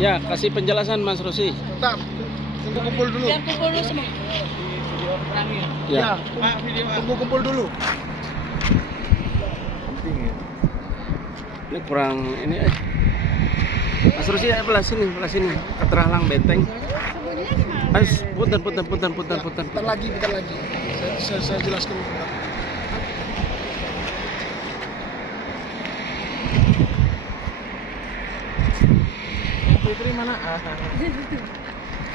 Ya, kasih penjelasan Mas Rosi. Bentar, tunggu kumpul dulu. Biar kumpul dulu semua. Ya. Tunggu kumpul dulu. Ini kurang ini. Mas Rosi, belah sini, Keterhalang benteng. Ayo, punten. Bentar lagi. Saya jelaskan bentar. Putri mana?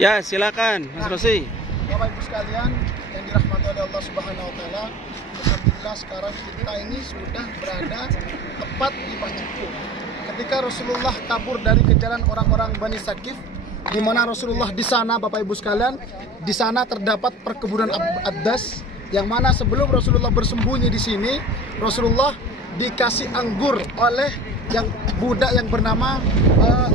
Ya, silakan Mas Rosi. Bapak Ibu sekalian yang dirahmati oleh Allah Subhanahu wa taala, alhamdulillah sekarang kita ini sudah berada tepat di Masjid Qub. Ketika Rasulullah kabur dari kejaran orang-orang Bani Sakif, di mana Rasulullah di sana, Bapak Ibu sekalian, di sana terdapat perkebunan Addas, yang mana sebelum Rasulullah bersembunyi di sini, Rasulullah dikasih anggur oleh yang budak yang bernama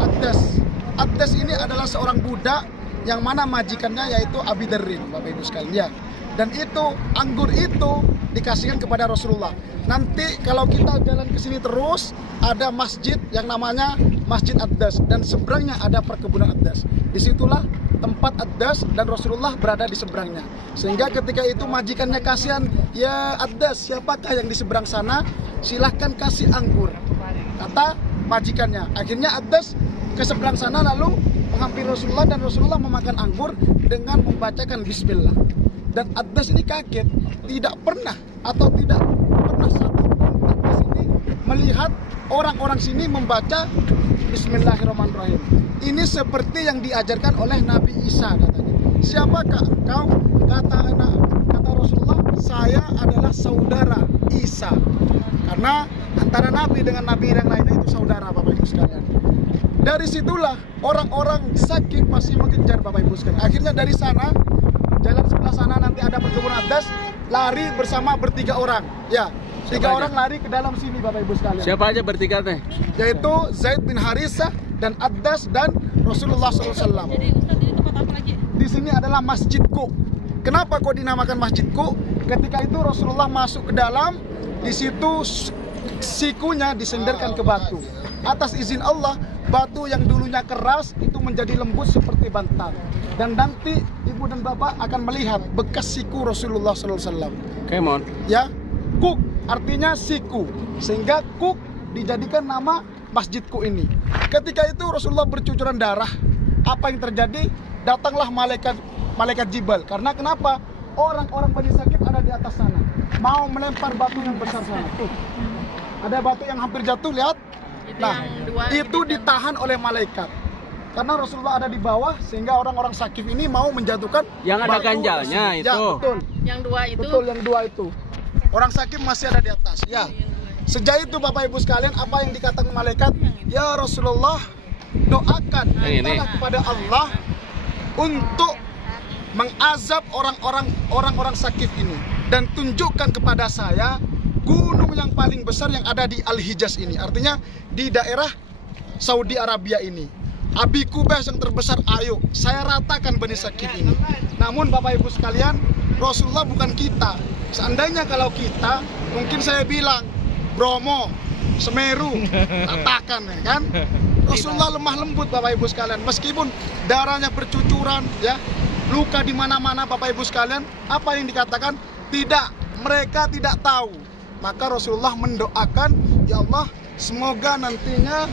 Addas. Addas ini adalah seorang budak yang mana majikannya yaitu Abi Darrin, Bapak Ibu sekalian ya. Dan itu anggur itu dikasihkan kepada Rasulullah. Nanti kalau kita jalan ke sini terus ada masjid yang namanya Masjid Addas dan seberangnya ada perkebunan Addas. Disitulah tempat Addas dan Rasulullah berada di seberangnya. Sehingga ketika itu majikannya kasihan, ya Addas, siapakah yang di seberang sana? Silahkan kasih anggur, kata majikannya. Akhirnya Addas ke seberang sana lalu menghampiri Rasulullah dan Rasulullah memakan anggur dengan membacakan Bismillah. Dan Addas ini kaget, tidak pernah satu Addas ini melihat orang-orang sini membaca Bismillahirrahmanirrahim. Ini seperti yang diajarkan oleh Nabi Isa katanya. Siapakah engkau? Kata Rasulullah, saya adalah saudara Isa. Karena antara Nabi dengan Nabi yang lainnya itu saudara, Bapak Ibu sekalian. Dari situlah orang-orang sakit masih mengejar, Bapak Ibu sekalian. Akhirnya dari sana, jalan sebelah sana nanti ada perkebunan Addas, lari bersama bertiga orang. Ya, tiga orang lari ke dalam sini, Bapak Ibu sekalian. Siapa aja bertiga teh? Yaitu Zaid bin Harisah dan Addas dan Rasulullah SAW. Jadi Ustaz, ini tempat apa lagi? Di sini adalah Masjid Qub. Kenapa kok dinamakan Masjid Qub? Ketika itu Rasulullah masuk ke dalam, di situ sikunya disenderkan ke batu. Atas izin Allah, batu yang dulunya keras itu menjadi lembut seperti bantal. Dan nanti ibu dan bapak akan melihat bekas siku Rasulullah SAW. Kemon. Ya, Qub artinya siku, sehingga Qub dijadikan nama Masjid Qub ini. Ketika itu Rasulullah bercucuran darah. Apa yang terjadi? Datanglah malaikat Jibril. Karena kenapa? Orang-orang Bani Sakif ada di atas sana, mau melempar batu yang besar sana. Tuh, ada batu yang hampir jatuh, lihat. Nah, itu ditahan oleh malaikat. Karena Rasulullah ada di bawah, sehingga orang-orang Sakif ini mau menjatuhkan yang ada batu ganjalnya tersebut. itu. Ya, betul. Yang dua itu. Betul, yang dua itu. Orang Sakif masih ada di atas. Ya. Sejak itu Bapak Ibu sekalian, apa yang dikatakan malaikat? Ya Rasulullah, doakan mintalah kepada Allah untuk mengazab orang-orang Sakif ini, dan tunjukkan kepada saya gunung yang paling besar yang ada di Al-Hijaz ini, artinya di daerah Saudi Arabia ini. Abi Qubais yang terbesar, ayo saya ratakan Bani Sakif ini. Namun Bapak Ibu sekalian, Rasulullah bukan kita. Seandainya kalau kita, mungkin saya bilang Bromo, Semeru, ratakan, ya kan? Rasulullah lemah lembut, Bapak Ibu sekalian. Meskipun darahnya bercucuran, ya, luka di mana-mana, Bapak Ibu sekalian, apa yang dikatakan? Tidak, mereka tidak tahu. Maka Rasulullah mendoakan, ya Allah, semoga nantinya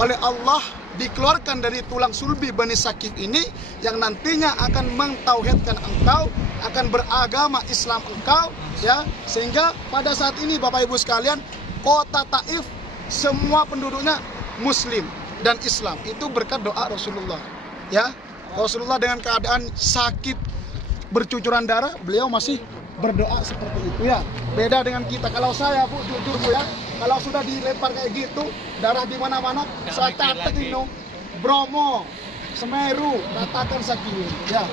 oleh Allah dikeluarkan dari tulang sulbi Bani Sakif ini yang nantinya akan mentauhidkan engkau, akan beragama Islam engkau, ya, sehingga pada saat ini Bapak Ibu sekalian, kota Taif semua penduduknya Muslim dan Islam. Itu berkat doa Rasulullah, ya. Rasulullah dengan keadaan sakit bercucuran darah, beliau masih berdoa seperti itu, ya. Beda dengan kita. Kalau saya, Bu, jujur Bu, ya, kalau sudah dilempar kayak gitu, darah di mana-mana, saya catat ini, Bromo, Semeru, ratakan sakit, ya.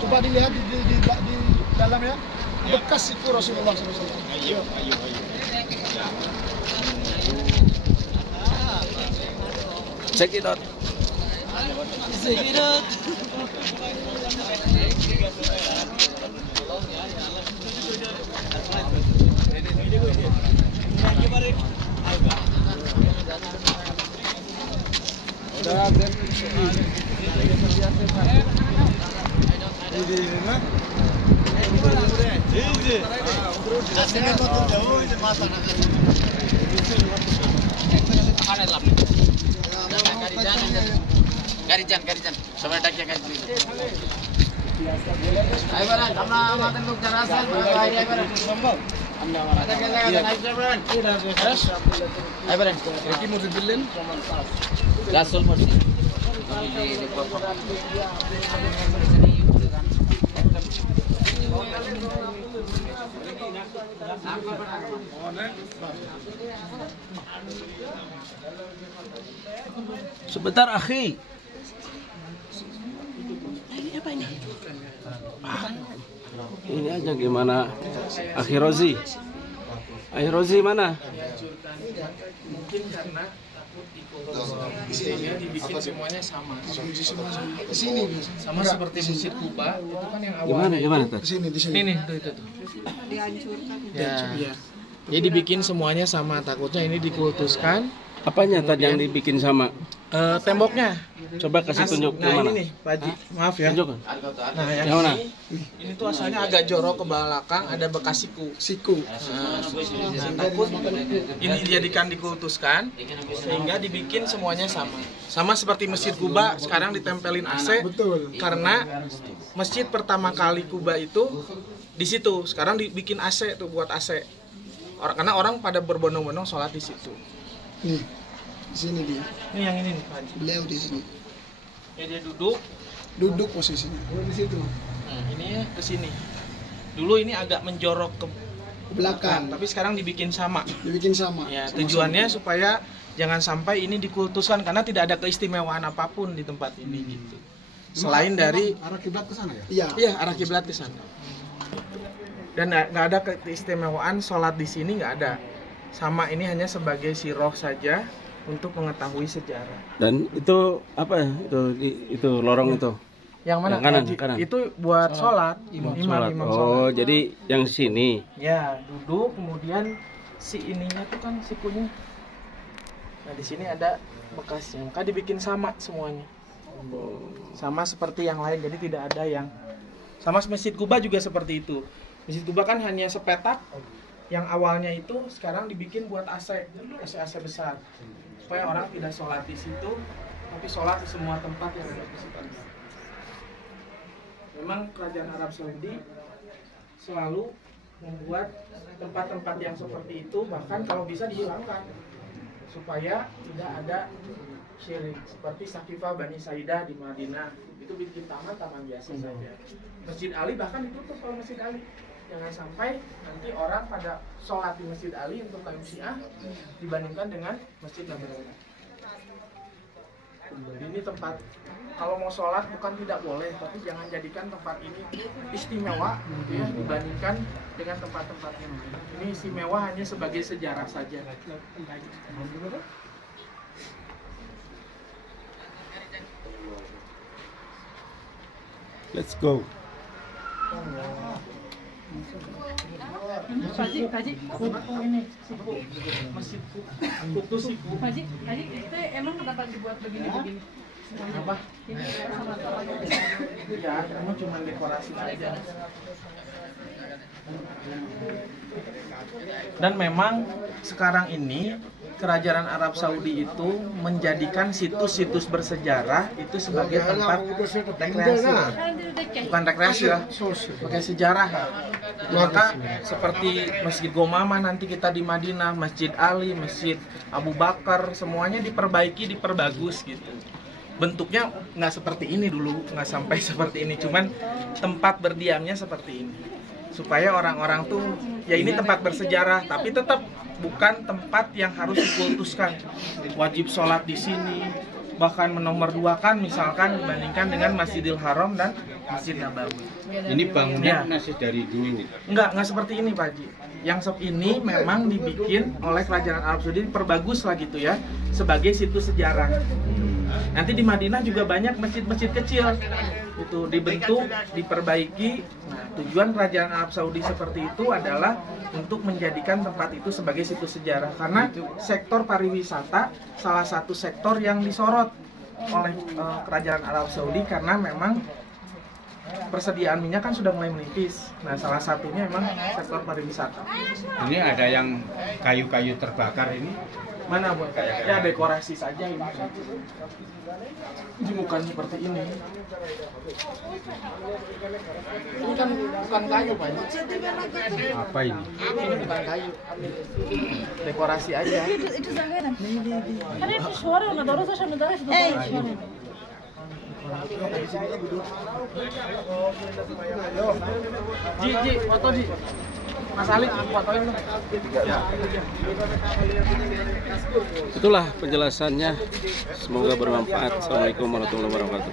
Coba dilihat di dalam, ya, bekas siku Rasulullah SAW. Ayo. Cekidot. Garijan, sama daknya garijan. Ayo baran, sama makan lu cara asal, ayo baran. Ada kagak ayo baran. Ayo baran. Iki mau dibeliin. Gasul mau di. Sebentar, akhi. Ini aja gimana? Akhi Rozi. Akhi Rozi mana? Mungkin karena isinya dibikin semuanya sama. Di sini biasa. Sama seperti Masjid Kuba itu kan yang Gimana? awalnya. Gimana tuh? Di sini, di sini. Ini nih, tuh itu tuh. Ya. Jadi dibikin semuanya sama, takutnya ini dikultuskan. Apanya tadi yang dibikin sama? Temboknya. Coba kasih tunjuk Nah gimana? ini nih, Pak Haji, maaf ya. Tunjuk. Nah yang Yang mana? ini tuh asalnya agak jorok ke belakang, ada bekas siku. Nah, takut ini dijadikan dikultuskan sehingga dibikin semuanya sama. Sama seperti Masjid Kuba sekarang ditempelin AC. Betul. Karena masjid pertama kali Kuba itu di situ. Sekarang dibikin AC tuh buat AC. Karena orang pada berbondong-bondong sholat di situ. Nih, di sini dia. Ini yang ini nih, Pak Haji. Beliau di sini. Ya, dia duduk. Duduk posisinya. Di situ. Nah, ini ke sini. Dulu ini agak menjorok ke Belakang. tapi sekarang dibikin sama. Dibikin sama. Ya, Sama-sama. tujuannya supaya jangan sampai ini dikultuskan karena tidak ada keistimewaan apapun di tempat ini gitu. Selain dari arah kiblat ke sana ya? Iya. iya arah kiblat ke sana. Dan nggak ada keistimewaan sholat di sini, nggak ada. Sama ini hanya sebagai siroh saja untuk mengetahui sejarah. Dan itu apa ya? Itu lorong itu. Yang mana? Yang kanan, Haji? kanan. Itu buat sholat, imam Sholat. sholat. Oh, jadi yang sini. Ya, duduk kemudian si ininya tuh kan sikunya. Nah, di sini ada bekasnya. Maka dibikin sama semuanya. Sama seperti yang lain, jadi tidak ada yang sama. Masjid Kuba juga seperti itu. Masjid Kuba kan hanya sepetak. Yang awalnya itu sekarang dibikin buat AC besar. Supaya orang tidak sholat di situ, tapi sholat di semua tempat yang ada di situ. Memang kerajaan Arab Saudi selalu membuat tempat-tempat yang seperti itu, bahkan kalau bisa dihilangkan supaya tidak ada syirik. Seperti Saqifah Bani Saidah di Madinah, itu bikin taman biasa saja. Masjid Ali bahkan ditutup kalau Masjid Ali. Jangan sampai nanti orang pada sholat di Masjid Ali untuk kaum Syiah dibandingkan dengan Masjid Nabawi. Ini tempat kalau mau sholat bukan tidak boleh, tapi jangan jadikan tempat ini istimewa gitu ya, dibandingkan dengan tempat-tempat yang lain. Ini istimewa hanya sebagai sejarah saja. Let's go. Haji, Ini siku, masjid Kutu siku. Haji, itu emang kenapa dibuat begini-begini? Apa? Ini sama-sama. Ya, kamu cuma dekorasi aja. Dan memang sekarang ini kerajaan Arab Saudi itu menjadikan situs-situs bersejarah itu sebagai tempat rekreasi. Bukan rekreasi lah, sebagai sejarah. Maka seperti Masjid Gomama nanti kita di Madinah, Masjid Ali, Masjid Abu Bakar, semuanya diperbaiki, diperbagus gitu. Bentuknya nggak seperti ini dulu, nggak sampai seperti ini, cuman tempat berdiamnya seperti ini. Supaya orang-orang tuh, ya ini tempat bersejarah, tapi tetap bukan tempat yang harus dikultuskan. Wajib sholat di sini, bahkan menomorduakan misalkan dibandingkan dengan Masjidil Haram dan Masjid Nabawi. Ini bangunan masih dari dulu. Enggak seperti ini Pak Haji. Yang ini memang dibikin oleh kerajaan Arab Saudi, diperbagus lah gitu ya, sebagai situs sejarah. Nanti di Madinah juga banyak masjid-masjid kecil, itu dibentuk, diperbaiki. Nah, tujuan kerajaan Arab Saudi seperti itu adalah untuk menjadikan tempat itu sebagai situs sejarah, karena sektor pariwisata salah satu sektor yang disorot oleh kerajaan Arab Saudi karena memang persediaan minyak kan sudah mulai menipis. Nah, salah satunya memang sektor pariwisata. Ini ada yang kayu-kayu terbakar ini. Mana buat ya dekorasi saja ini. Ini bukan seperti ini. Ini kan bukan kayu, Pak. Apa ini? Ini bukan kayu. Dekorasi aja. Kan itu suara nggak tahu saya sudah suara. Ji, foto Ji. Mas Ali, fotoin dong. Itulah penjelasannya. Semoga bermanfaat. Assalamualaikum warahmatullahi wabarakatuh.